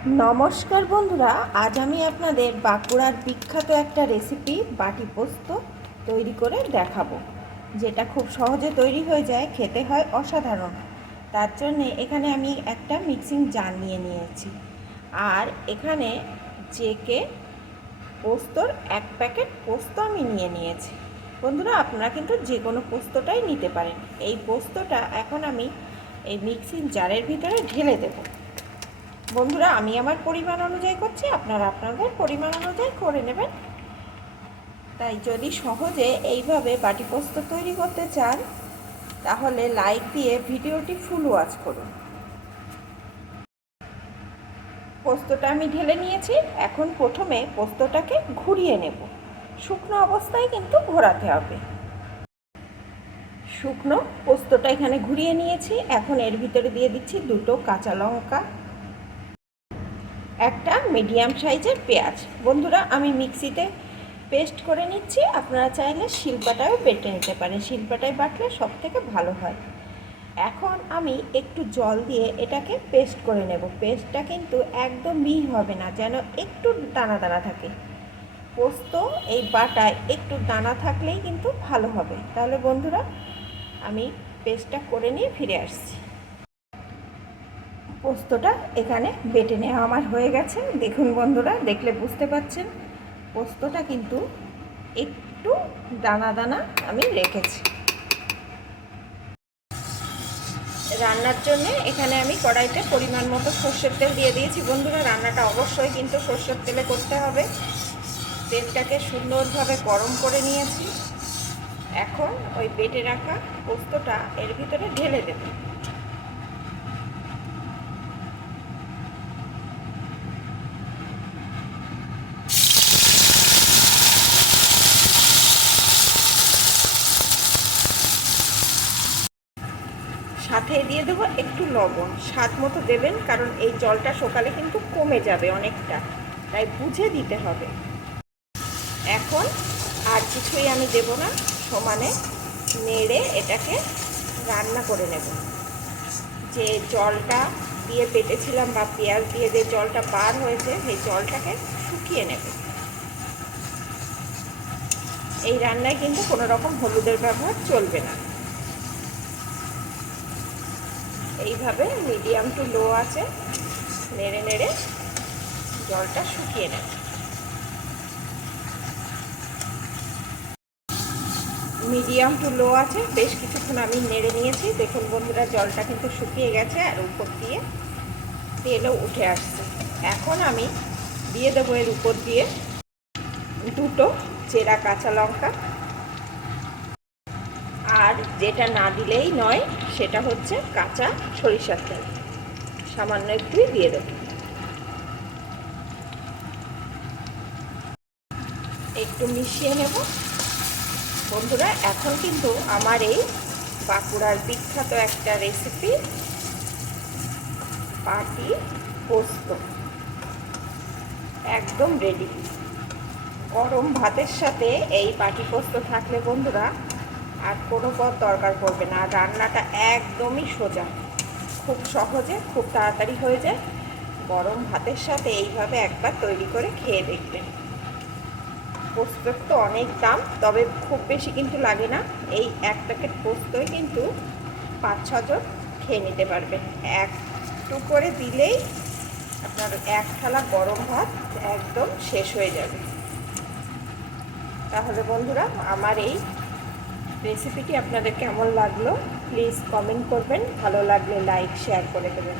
নমস্কার বন্ধুরা, আজ আমি আপনাদের বাঁকুড়ার বিখ্যাত একটা রেসিপি বাটি পোস্ত তৈরি করে দেখাবো, যেটা খুব সহজে তৈরি হয়ে যায়, খেতে হয় অসাধারণ। তার জন্যে এখানে আমি একটা মিক্সিং জার নিয়ে নিয়েছি, আর এখানে জেকে পোস্তর 1 প্যাকেট পোস্ত আমি নিয়ে নিয়েছি। বন্ধুরা, আপনারা কিন্তু যে কোনো পোস্তটাই নিতে পারেন। এই পোস্তটা এখন আমি এই মিক্সিং জারের ভিতরে ঢেলে দেবো। বন্ধুরা, আমি আমার পরিমাণ অনুযায়ী করছি, আপনারা আপনাদের পরিমাণ অনুযায়ী করে নেবেন। তাই যদি সহজে এইভাবে বাটি পোস্ত তৈরি করতে চান, তাহলে লাইক দিয়ে ভিডিওটি ফুল ওয়াচ করুন। পোস্তটা আমি ঢেলে নিয়েছি। এখন প্রথমে পোস্তটাকে ঘুরিয়ে নেব। শুকনো অবস্থায় কিন্তু ঘোরাতে হবে। শুকনো পোস্তটা এখানে ঘুরিয়ে নিয়েছি। এখন এর ভিতরে দিয়ে দিচ্ছি 2টো কাঁচা লঙ্কা, একটা মিডিয়াম সাইজের পেঁয়াজ। বন্ধুরা, আমি মিক্সিতে পেস্ট করে নিচ্ছি, আপনারা চাইলে শিলপাটায়ও বেটে নিতে পারেন। শিলপাটায় বাটলে সব থেকে ভালো হয়। এখন আমি একটু জল দিয়ে এটাকে পেস্ট করে নেব। পেস্টটা কিন্তু একদম মিহি হবে না, যেন একটু দানা দানা থাকে। পোস্ত এই বাটায় একটু দানা থাকলেই কিন্তু ভালো হবে। তাহলে বন্ধুরা, আমি পেস্টটা করে নিয়ে ফিরে আসছি। পোস্তটা এখানে বেটে নেওয়া আমার হয়ে গেছে। দেখুন বন্ধুরা, দেখলে বুঝতে পারছেন পোস্তটা কিন্তু একটু দানা দানা আমি রেখেছি। রান্নার জন্য এখানে আমি কড়াইতে পরিমাণ মতো সর্ষের তেল দিয়ে দিয়েছি। বন্ধুরা, রান্নাটা অবশ্যই কিন্তু সর্ষের তেলে করতে হবে। তেলটাকে সুন্দরভাবে গরম করে নিয়েছি। এখন ওই বেটে রাখা পোস্তটা এর ভিতরে ঢেলে দেব। সাথে দিয়ে দেবো একটু লবণ, স্বাদ মতো দেবেন, কারণ এই জলটা সকালে কিন্তু কমে যাবে অনেকটা, তাই বুঝে দিতে হবে। এখন আর কিছুই আমি দেব না, সমানে নেড়ে এটাকে রান্না করে নেব। যে জলটা দিয়ে বেটেছিলাম বা পেঁয়াজ দিয়ে যে জলটা বার হয়েছে, সেই জলটাকে শুকিয়ে নেব। এই রান্নায় কিন্তু কোনো রকম হলুদের ব্যবহার চলবে না। এইভাবে মিডিয়াম টু লো আছে নেড়ে নেড়ে জলটা শুকিয়ে নেব। মিডিয়াম টু লো আছে, বেশ কিছুক্ষণ আমি নেড়ে নিয়েছি। দেখুন বন্ধুরা, জলটা কিন্তু শুকিয়ে গেছে আর উপর দিয়ে তেলও উঠে আসছে। এখন আমি দিয়ে দেবো এর উপর দিয়ে 2টো চেরা কাঁচা লঙ্কা, আর যেটা না দিলেই নয় সেটা হচ্ছে কাঁচা সরিষার তেল। সামান্য একটুই দিয়ে দেবো। একটু মিশিয়ে নেব। বন্ধুরা, এখন কিন্তু আমার এই বাঁকুড়ার বিখ্যাত একটা রেসিপি বাটি পোস্ত একদম রেডি। গরম ভাতের সাথে এই বাটি পোস্ত থাকলে বন্ধুরা আর কোনো পদ দরকার পড়বে না। রান্নাটা একদমই সোজা, খুব সহজে খুব তাড়াতাড়ি হয়ে যায়। গরম ভাতের সাথে এইভাবে একবার তৈরি করে খেয়ে দেখবেন। পোস্তর তো অনেক দাম, তবে খুব বেশি কিন্তু লাগে না। এই 1 প্যাকেট পোস্তই কিন্তু 5-6 জন খেয়ে নিতে পারবেন। একটু করে দিলেই আপনার 1 থালা গরম ভাত একদম শেষ হয়ে যাবে। তাহলে বন্ধুরা, আমার এই রেসিপিটি আপনাদের কেমন লাগলো প্লিজ কমেন্ট করবেন। ভালো লাগলে লাইক শেয়ার করে দেবেন।